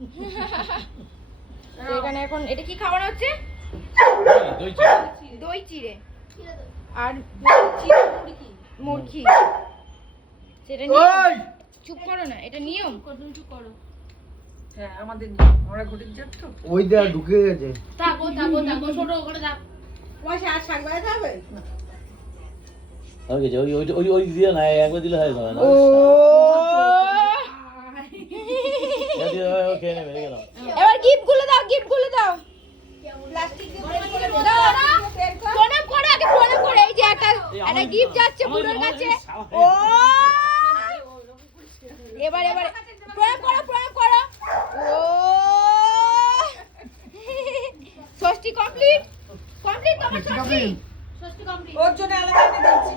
তো এখানে এখন এটা কি খাওয়ানো হচ্ছে? দই চিড়ে আর মুরগি। সেটা নিয়ে চুপ করো না, এটা নিয়ম। চুপ করো। হ্যাঁ আমাদের নিয়ম, আমরা ঘটির জাত তো। ওই দেয়া ঢুকে গেছে। থাকো ছোট করে থাক। পয়সা আর শাক বাজাতে হবে? ওই ওই দিয়ে না, একবার দিলে হয় না। ও এবার গিফট গুলো দাও। প্লাস্টিক দিয়ে দাও না। প্রণাম করো আগে, প্রণাম করো। এই যে একটা গিফট যাচ্ছে বুড়োর কাছে। ও এবার প্রণাম করো। ও ষষ্ঠী কমপ্লিট তোমার ষষ্ঠী কমপ্লিট। ওর জন্য আলাদা দিচ্ছি।